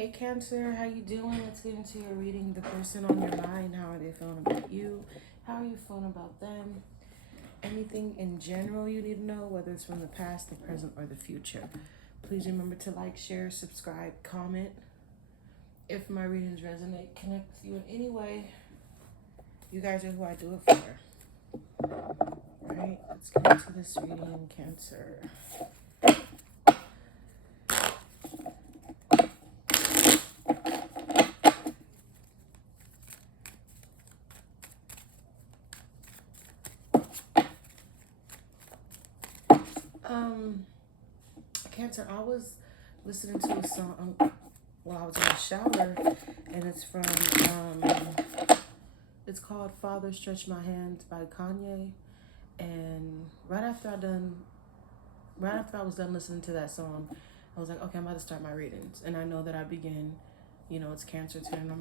Hey Cancer, how you doing? Let's get into your reading. The person on your mind, how are they feeling about you? How are you feeling about them? Anything in general you need to know, whether it's from the past, the present, or the future. Please remember to like, share, subscribe, comment. If my readings resonate, connect with you in any way. You guys are who I do it for. Alright, let's get into this reading, Cancer. Cancer, I was listening to a song while I was in the shower, and it's from it's called Father Stretch My Hand by Kanye. And right after I was done listening to that song, I was like, okay, I'm about to start my readings. And I know that I begin, it's Cancer turn. And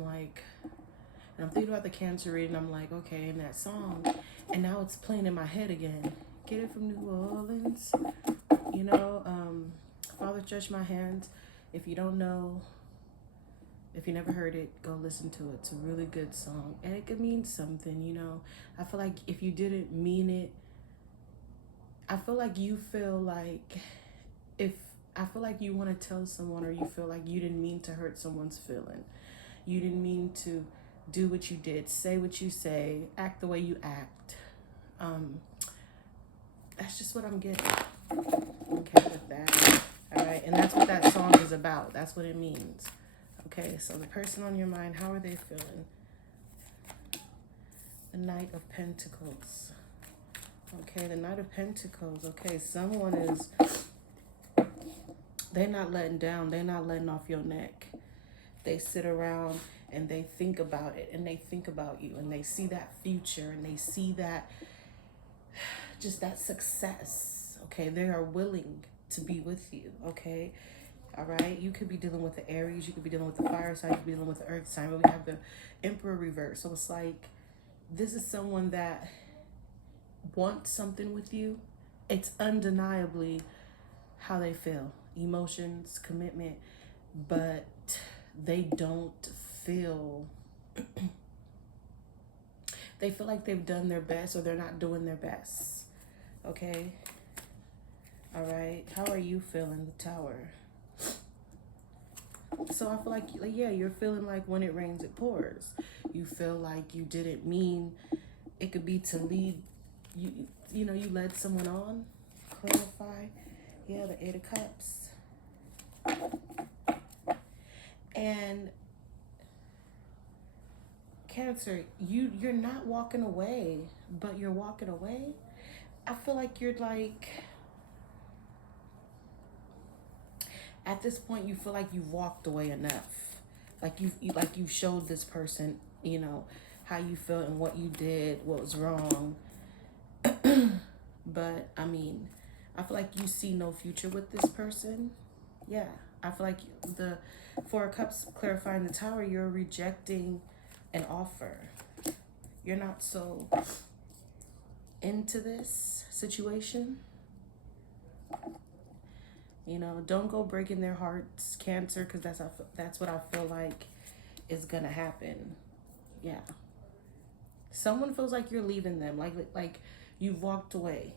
I'm thinking about the Cancer reading. I'm like, okay, in that song, and now it's playing in my head again. Get it from New Orleans, Father Stretch My Hand. If you don't know, if you never heard it, go listen to it. It's a really good song, and it could mean something. I feel like if you didn't mean it, I feel like you feel like if I feel like you want to tell someone, or you feel like you didn't mean to hurt someone's feeling. You didn't mean to do what you did, say what you say, act the way you act. That's just what I'm getting. Okay, with that. All right, and that's what that song is about. That's what it means. Okay, so the person on your mind, how are they feeling? The Knight of Pentacles. Okay, the Knight of Pentacles. Okay, someone is, they're not letting down. They're not letting off your neck. They sit around and they think about it, and they think about you, and they see that future, and they see that, just that success. Okay, they are willing to be with you. Okay, all right. You could be dealing with the Aries, you could be dealing with the fire sign, you could be dealing with the earth sign, but we have the Emperor reverse. So it's like, this is someone that wants something with you. It's undeniably how they feel, emotions, commitment, but they don't feel they feel like they've done their best, or they're not doing their best. Okay, all right. How are you feeling? The Tower. So I feel like, yeah, you're feeling like when it rains it pours. You feel like you didn't mean, it could be to lead you, you led someone on. Clarify. Yeah, the Eight of Cups. And Cancer, you're not walking away, but you're walking away. I feel like you're like, at this point you feel like you've walked away enough. Like you showed this person, how you felt and what you did, what was wrong. But I mean, I feel like you see no future with this person. Yeah, I feel like the Four of Cups clarifying the Tower, you're rejecting an offer. You're not so into this situation. Don't go breaking their hearts, Cancer, because that's what I feel like is gonna happen. Yeah, someone feels like you're leaving them, like you've walked away.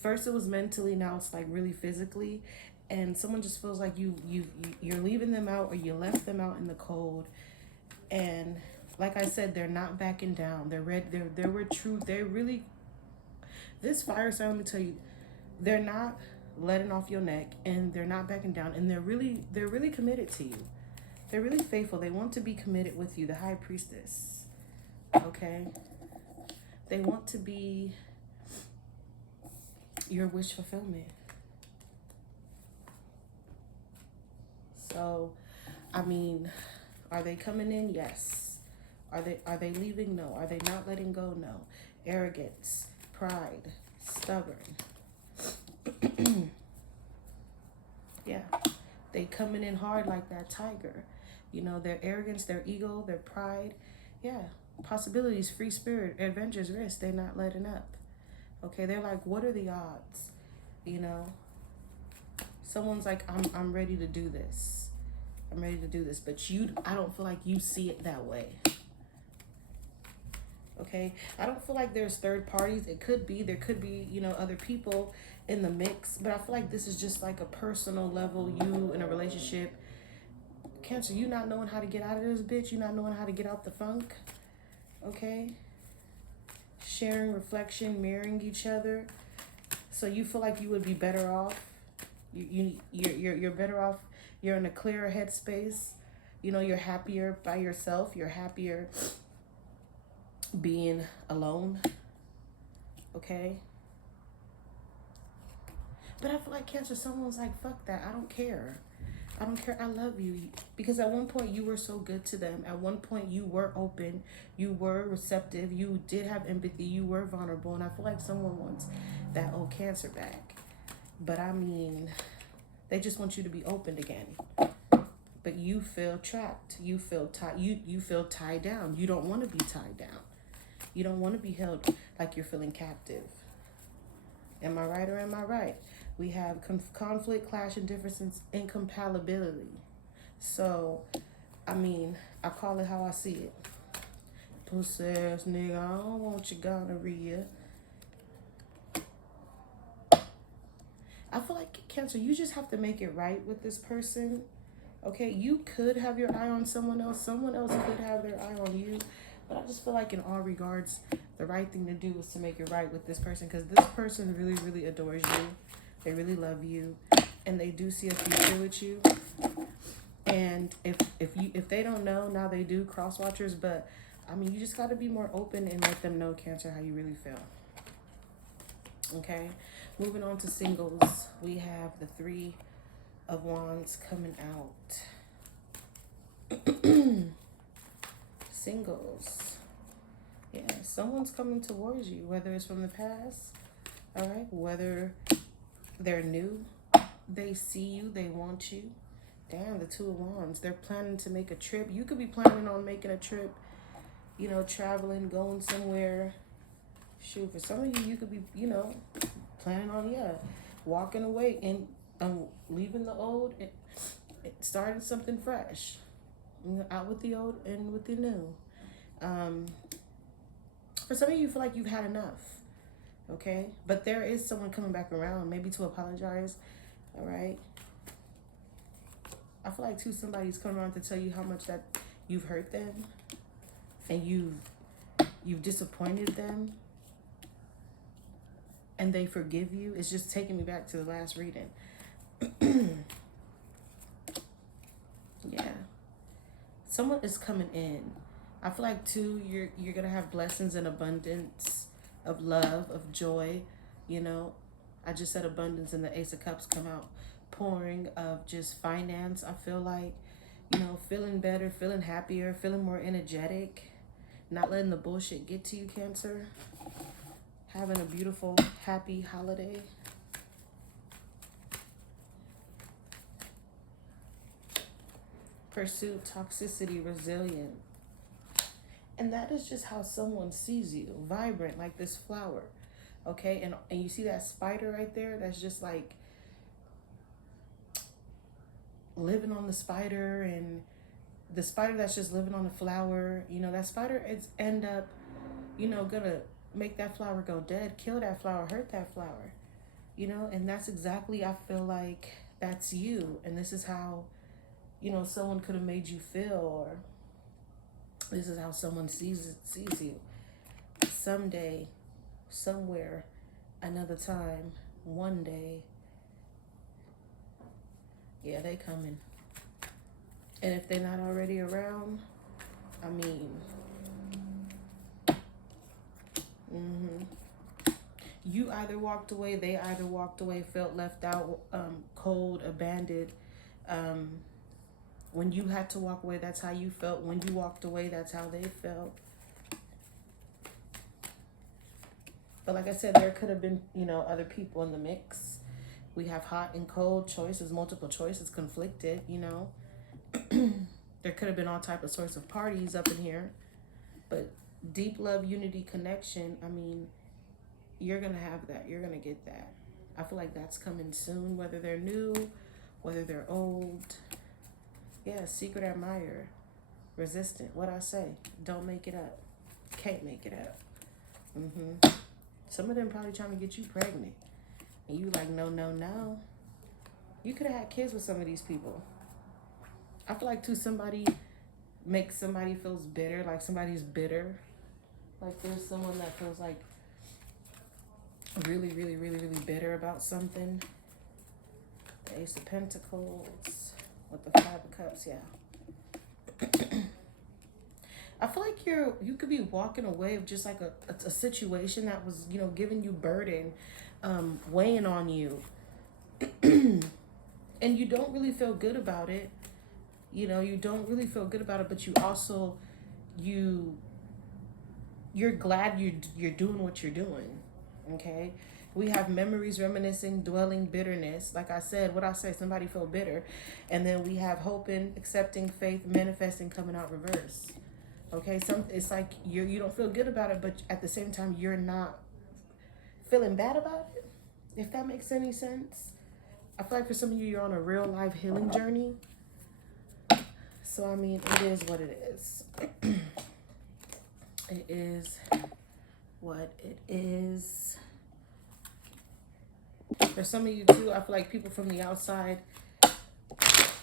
First it was mentally, now it's like really physically, and someone just feels like you're leaving them out, or you left them out in the cold. And like I said, they're not backing down. They're red. They were true. They're really, this fire sign. Let me tell you, they're not letting off your neck, and they're not backing down, and they're really committed to you. They're really faithful. They want to be committed with you. The High Priestess. Okay. They want to be your wish fulfillment. So, I mean, are they coming in? Yes. Are they leaving? No. Are they not letting go? No. Arrogance, pride, stubborn. Yeah. They coming in hard like that tiger. Their arrogance, their ego, their pride. Yeah. Possibilities, free spirit, adventures, risk. They're not letting up. Okay. They're like, what are the odds? Someone's like, I'm ready to do this. I'm ready to do this. But I don't feel like you see it that way. Okay, I don't feel like there's third parties. There could be, you know, other people in the mix, but I feel like this is just like a personal level, you in a relationship. Cancer, you not knowing how to get out of this bitch, you not knowing how to get out the funk. Okay, sharing, reflection, mirroring each other. So you feel like you would be better off. You're better off. You're in a clearer headspace. You know, you're happier by yourself. You're happier being alone. Okay. But I feel like Cancer, someone's like, fuck that. I don't care. I don't care. I love you. Because at one point you were so good to them. At one point you were open. You were receptive. You did have empathy. You were vulnerable. And I feel like someone wants that old Cancer back. But I mean, they just want you to be open again. But you feel trapped. You feel tied. You feel tied down. You don't want to be tied down. You don't want to be held like you're feeling captive. Am I right or am I right? We have conflict, clash, and differences, incompatibility. So, I mean, I call it how I see it. Pussy ass nigga, I don't want your gonorrhea. I feel like, Cancer, you just have to make it right with this person. Okay, you could have your eye on someone else. Someone else could have their eye on you. But I just feel like in all regards, the right thing to do is to make it right with this person. Because this person really, really adores you. They really love you. And they do see a future with you. And if they don't know, now they do, cross watchers. But, I mean, you just got to be more open and let them know, Cancer, how you really feel. Okay? Moving on to singles. We have the Three of Wands coming out. Singles. Yeah, someone's coming towards you, whether it's from the past, all right, whether they're new, they see you, they want you. Damn, the Two of Wands. They're planning to make a trip. You could be planning on making a trip, you know, traveling, going somewhere. Shoot, for some of you, you could be, you know, planning on, walking away and leaving the old and starting something fresh. Out with the old and with the new. For some of you feel like you've had enough. Okay? But there is someone coming back around, maybe to apologize. All right? I feel like too, somebody's coming around to tell you how much that you've hurt them and you've disappointed them and they forgive you. It's just taking me back to the last reading. Yeah. Someone is coming in. I feel like too, you're gonna have blessings and abundance of love, of joy. You know, I just said abundance and the Ace of Cups come out, pouring of just finance. I feel like, you know, feeling better, feeling happier, feeling more energetic, not letting the bullshit get to you, Cancer. Having a beautiful, happy holiday. Pursuit, toxicity, resilient. And that is just how someone sees you. Vibrant, like this flower. Okay? And you see that spider right there? That's just like living on the spider, and the spider that's just living on the flower. You know, that spider is end up, you know, gonna make that flower go dead, kill that flower, hurt that flower. You know, and that's exactly, I feel like that's you. And this is how, you know, someone could have made you feel, or this is how someone sees you. Someday, somewhere, another time, one day. Yeah, they coming. And if they're not already around, I mean, you either walked away, they either walked away, felt left out, cold, abandoned. When you had to walk away, that's how you felt. When you walked away, that's how they felt. But like I said, there could have been, you know, other people in the mix. We have hot and cold choices, multiple choices, conflicted, you know. There could have been all type of sorts of parties up in here. But deep love, unity, connection, I mean, you're going to have that. You're going to get that. I feel like that's coming soon, whether they're new, whether they're old. Yeah, secret admirer. Resistant. What I say? Don't make it up. Can't make it up. Some of them probably trying to get you pregnant. And you like, no, no, no. You could have had kids with some of these people. I feel like too, somebody makes somebody feels bitter, like somebody's bitter. Like there's someone that feels like really, really, really, really bitter about something. The Ace of Pentacles with the Five of Cups, yeah. I feel like you could be walking away of just like a situation that was, you know, giving you burden, weighing on you. And you don't really feel good about it. You know, you don't really feel good about it, but you also you're glad you're doing what you're doing. Okay? We have memories, reminiscing, dwelling, bitterness. Like I said, what I say, somebody feel bitter. And then we have hoping, accepting, faith, manifesting, coming out reverse. Okay, it's like you don't feel good about it, but at the same time you're not feeling bad about it. If that makes any sense. I feel like for some of you, you're on a real life healing journey. So I mean, it is what it is. It is what it is. For some of you too, I feel like people from the outside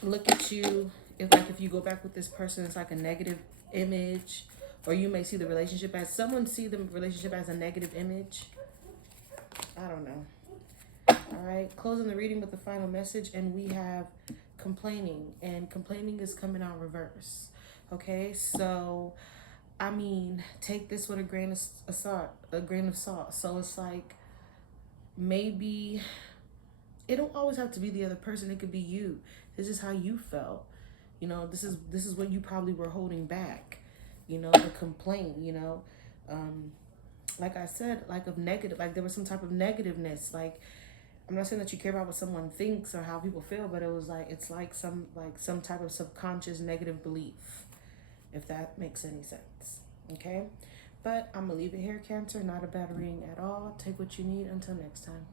look at you, if you go back with this person, it's like a negative image, or you may see the relationship as, someone see the relationship as a negative image. I don't know. All right, closing the reading with the final message, and we have complaining, and complaining is coming out reverse. Okay, so I mean, take this with a grain of salt. So it's like, maybe it don't always have to be the other person. It could be you. This is how you felt. You know, this is what you probably were holding back. You know, the complaint. You know, like I said, like of negative, like there was some type of negativeness. Like, I'm not saying that you care about what someone thinks or how people feel, but it was like, it's like some type of subconscious negative belief, if that makes any sense. Okay, but I'm gonna leave it here, Cancer. Not a bad reading at all. Take what you need. Until next time.